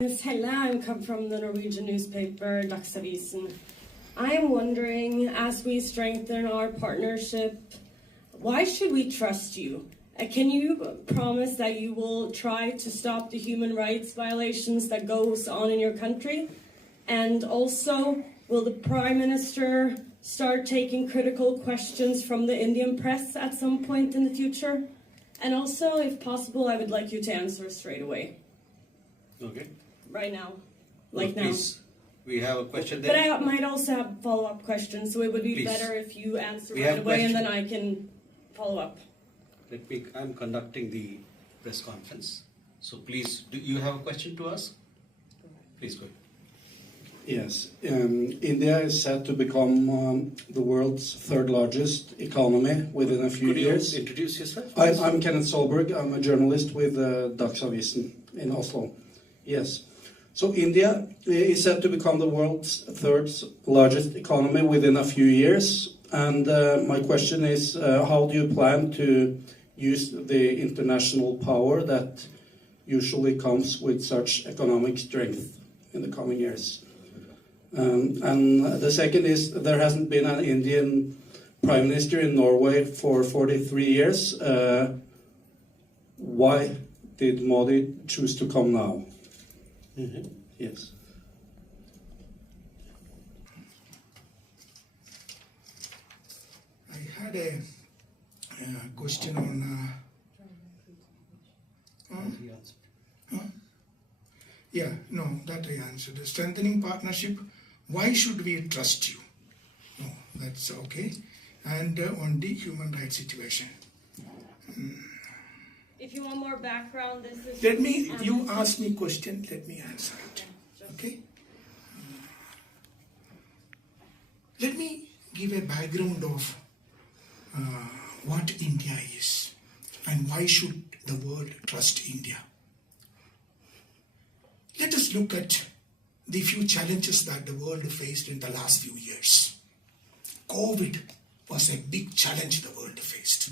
Ms. Helle, I come from the Norwegian newspaper Dagsavisen. I am wondering, as we strengthen our partnership, why should we trust you? Can you promise that you will try to stop the human rights violations that goes on in your country? And also, will the Prime Minister start taking critical questions from the Indian press at some point in the future? And also, if possible, I would like you to answer straight away. Okay. Right now. Like now. Please, we have a question there. But I might also have follow-up questions, so it would be better if you answer right away and then I can follow up. I'm conducting the press conference. So please, do you have a question to us? Please go ahead. Yes. India is set to become the world's third largest economy within a few years. Could you introduce yourself? I'm Kenneth Solberg. I'm a journalist with Dagsavisen in Oslo. Yes. So India is set to become the world's third largest economy within a few years. And my question is, how do you plan to use the international power that usually comes with such economic strength in the coming years? And the second is, there hasn't been an Indian Prime Minister in Norway for 43 years. Why did Modi choose to come now? Mm-hmm. Yes. I had a question on... that I answered. Strengthening partnership, why should we trust you? No, that's okay. And on the human rights situation. If you want more background, this is... You ask me question, let me answer it. Okay? Let me give a background of what India is and why should the world trust India. Let us look at the few challenges that the world faced in the last few years. COVID was a big challenge the world faced.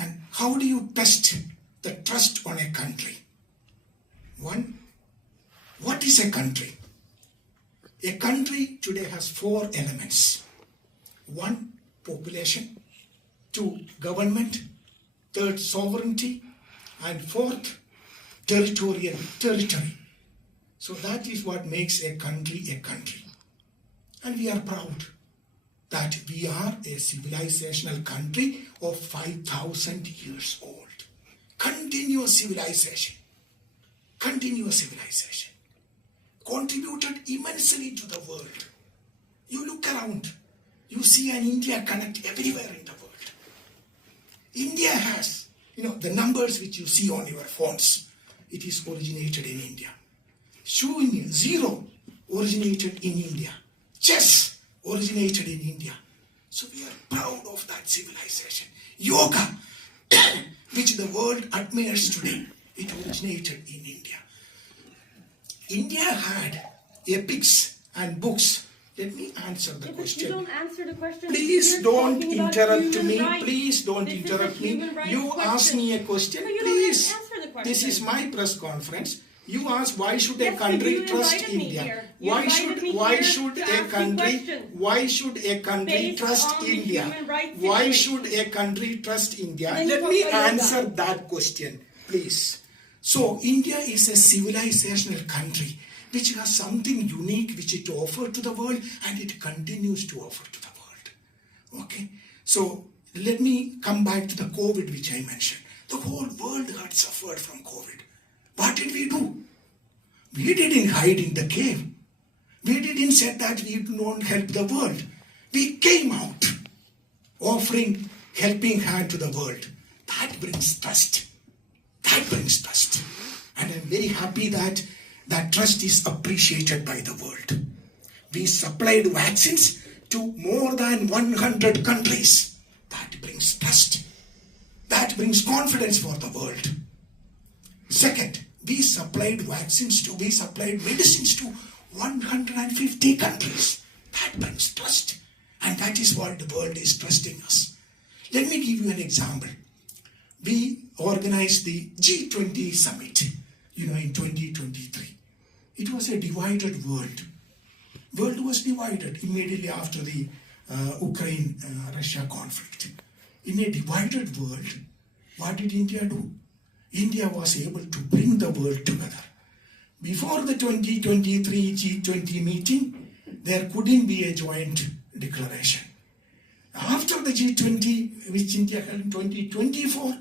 And how do you test the trust on a country? One, what is a country? A country today has 4 elements. 1, population. 2, government. 3rd, sovereignty. And 4th, territory. So that is what makes a country a country. And we are proud that we are a civilizational country of 5,000 years old. Continuous civilization. Contributed immensely to the world. You look around, you see an India connect everywhere in the world. India has, the numbers which you see on your phones, it is originated in India. Shunya, 0, originated in India. Chess, originated in India. So we are proud of that civilization. Yoga, which the world admires today, it originated in India. India had epics and books. Let me answer the question. You don't answer the question. Please don't interrupt me. Please don't interrupt me. You ask me a question. Please. This is my press conference. You ask, why should a country trust India? Why should a country trust India? Why should a country trust India? Let me answer that question, please. So India is a civilizational country which has something unique which it offered to the world and it continues to offer to the world. Okay? So let me come back to the COVID which I mentioned. The whole world had suffered from COVID. What did we do? We didn't hide in the cave. We didn't say that we do not help the world. We came out offering helping hand to the world. That brings trust. And I'm very happy that that trust is appreciated by the world. We supplied vaccines to more than 100 countries. That brings trust. That brings confidence for the world. Second, we supplied medicines to 150 countries. That brings trust. And that is what the world is trusting us. Let me give you an example. We organized the G20 summit. in 2023. It was a divided world. World was divided immediately after the Ukraine-Russia conflict. In a divided world, what did India do? India was able to bring the world together. Before the 2023 G20 meeting, there couldn't be a joint declaration. After the G20, which India held in 2024,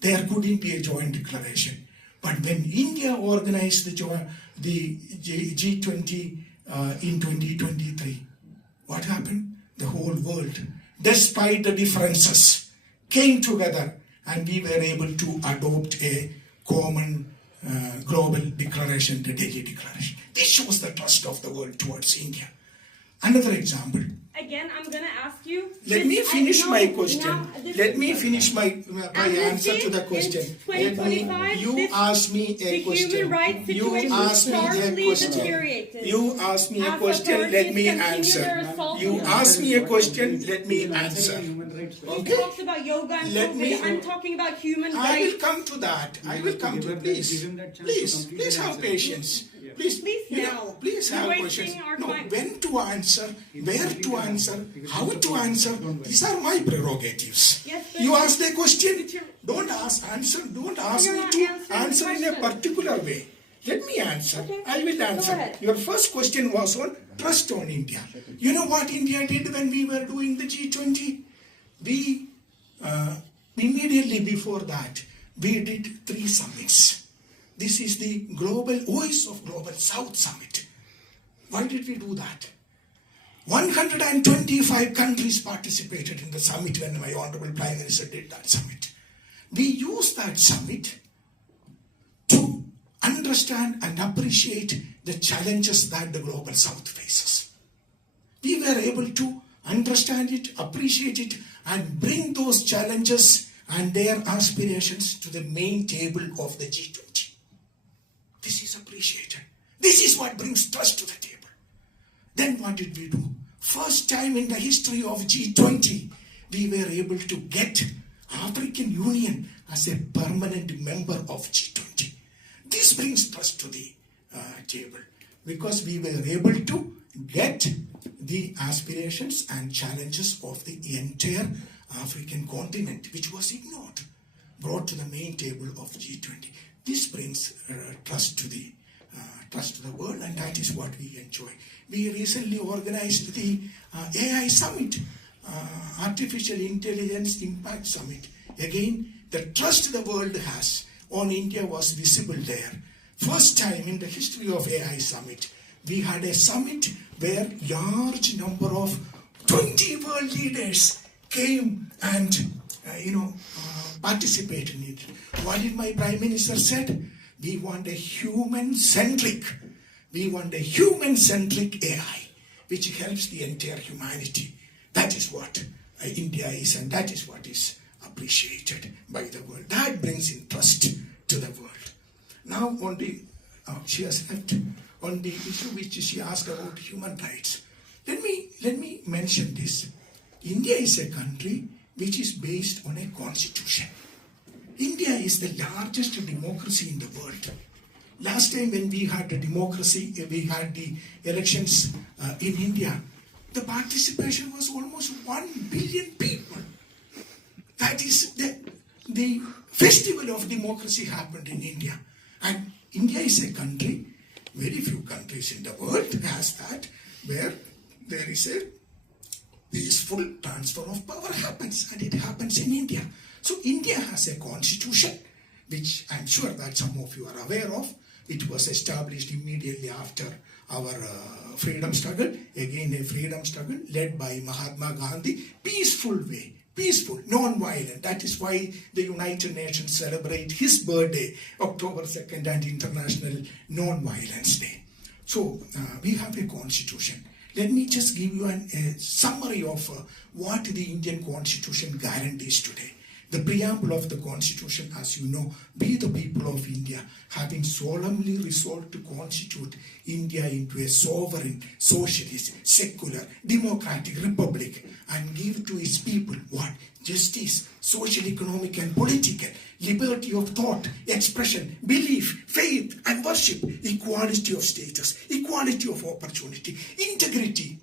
there couldn't be a joint declaration. But when India organized the G20 in 2023, what happened? The whole world, despite the differences, came together and we were able to adopt a common global declaration, the Delhi Declaration. This shows the trust of the world towards India. Another example. Again, I'm going to ask you. Let me finish my question. Let me finish my answer to the question. You ask me a question. You ask me a question. You ask me a question. Let me answer. You ask me a question. Let me answer. Okay. Talks about yoga and I'm talking about human rights. I will come to that. I will come to it. Please have patience. Please have questions. No, when to answer, where to answer, how to answer. These are my prerogatives. Yes, you ask the question. Don't ask me to answer in a particular way. Let me answer. Okay. I will answer. Your first question was on trust on India. You know what India did when we were doing the G20? We, immediately before that, we did 3 summits. This is the Voice of Global South Summit. Why did we do that? 125 countries participated in the summit when my Honorable Prime Minister did that summit. We used that summit to understand and appreciate the challenges that the Global South faces. We were able to understand it, appreciate it, and bring those challenges and their aspirations to the main table of the G20. This is appreciated. This is what brings trust to the table. Then what did we do? First time in the history of G20, we were able to get African Union as a permanent member of G20. This brings trust to the table because we were able to get the aspirations and challenges of the entire African continent, which was ignored, brought to the main table of G20. This brings trust to the world, and that is what we enjoy. We recently organized the AI Summit, Artificial Intelligence Impact Summit. Again, the trust the world has on India was visible there. First time in the history of AI Summit, we had a summit where large number of 20 world leaders came and participated in it. What did my Prime Minister said? We want a human-centric AI, which helps the entire humanity. That is what India is, and that is what is appreciated by the world. That brings in trust to the world. Now she has left on the issue which she asked about human rights. Let me mention this. India is a country which is based on a constitution. India is the largest democracy in the world. Last time when we had the democracy, we had the elections in India, the participation was almost 1 billion people. That is the festival of democracy happened in India. And India is a country, very few countries in the world has that, where there is a peaceful transfer of power happens, and it happens in India. So India has a constitution, which I'm sure that some of you are aware of. It was established immediately after our freedom struggle. Again, a freedom struggle led by Mahatma Gandhi. Peaceful way, peaceful, non-violent. That is why the United Nations celebrate his birthday, October 2nd, and International Non-Violence Day. So we have a constitution. Let me just give you a summary of what the Indian Constitution guarantees today. The preamble of the Constitution, as you know, we the people of India, having solemnly resolved to constitute India into a sovereign, socialist, secular, democratic republic and give to its people what? Justice, social, economic and political, liberty of thought, expression, belief, faith scholarship, equality of status, equality of opportunity, integrity,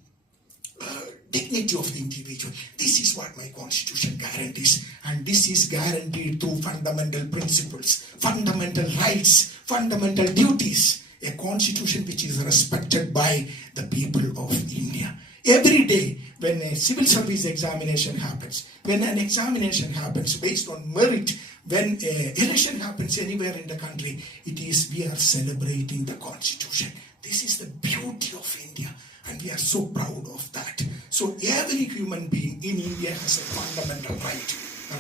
dignity of the individual. This is what my constitution guarantees, and this is guaranteed through fundamental principles, fundamental rights, fundamental duties. A constitution which is respected by the people of India. Every day when a civil service examination happens, when an examination happens based on merit, when an election happens anywhere in the country, we are celebrating the constitution. This is the beauty of India, and we are so proud of that. So every human being in India has a fundamental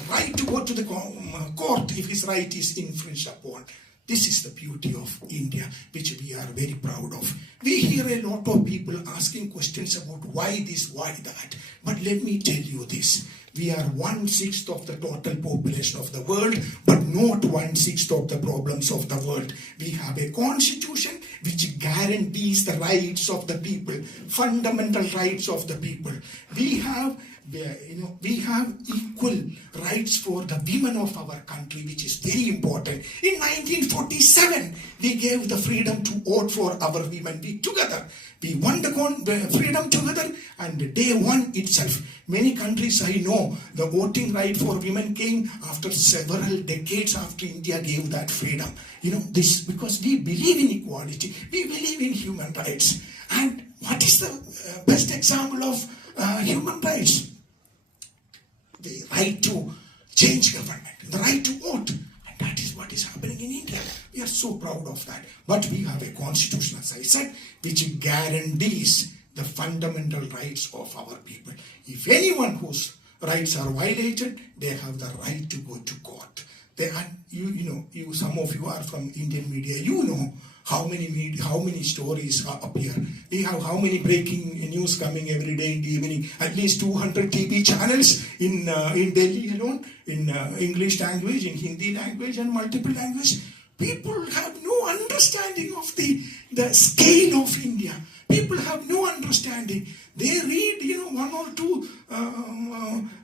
right to go to the court if his right is infringed upon. This is the beauty of India, which we are very proud of. We hear a lot of people asking questions about why this, why that. But let me tell you this. We are 1/6 of the total population of the world, but not 1/6 of the problems of the world. We have a constitution which guarantees the rights of the people, fundamental rights of the people. We have equal rights for the women of our country, which is very important. In 1947, we gave the freedom to vote for our women. We won the freedom together, and day one itself. Many countries I know, the voting right for women came after several decades after India gave that freedom. This because we believe in equality, we believe in human rights. And what is the best example of human rights? The right to change government, the right to vote. And that is what is happening in India. We are so proud of that. But we have a constitution, as I said, which guarantees the fundamental rights of our people. If anyone whose rights are violated, they have the right to go to court. Some of you are from Indian media, how many stories appear. We have how many breaking news coming every day in the evening. At least 200 TV channels in Delhi alone, in English language, in Hindi language, and multiple languages. People have no understanding of the scale of India. People have no understanding. They read, one or two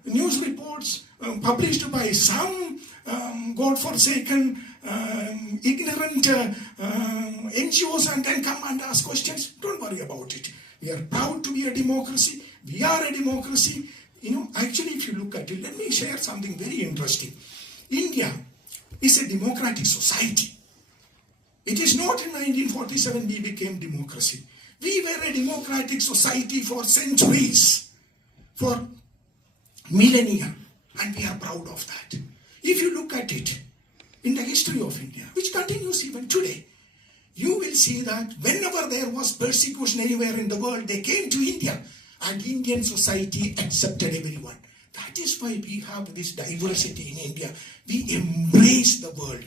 news reports published by some godforsaken, ignorant NGOs, and then come and ask questions. Don't worry about it. We are proud to be a democracy. We are a democracy. Actually, if you look at it, let me share something very interesting. India is a democratic society. It is not in 1947 we became democracy. We were a democratic society for centuries, for millennia, and we are proud of that. If you look at it in the history of India, which continues even today, you will see that whenever there was persecution anywhere in the world, they came to India, and Indian society accepted everyone. That is why we have this diversity in India. We embrace the world.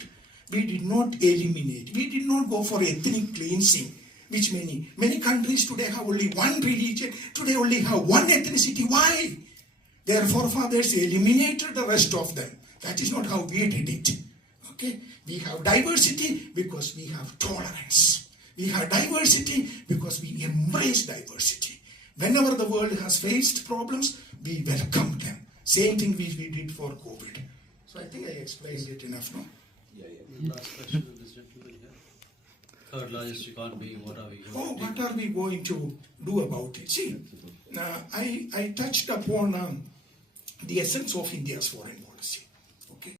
We did not eliminate. We did not go for ethnic cleansing, which many countries today have only one religion, today only have one ethnicity. Why? Their forefathers eliminated the rest of them. That is not how we did it. Okay? We have diversity because we have tolerance. We have diversity because we embrace diversity. Whenever the world has faced problems, we welcome them. Same thing which we did for COVID. So I think I explained it enough, no? Yeah. Last question of this gentleman here. Third largest economy, what are we going to do? What are we going to do about it? See, I touched upon the essence of India's foreign policy.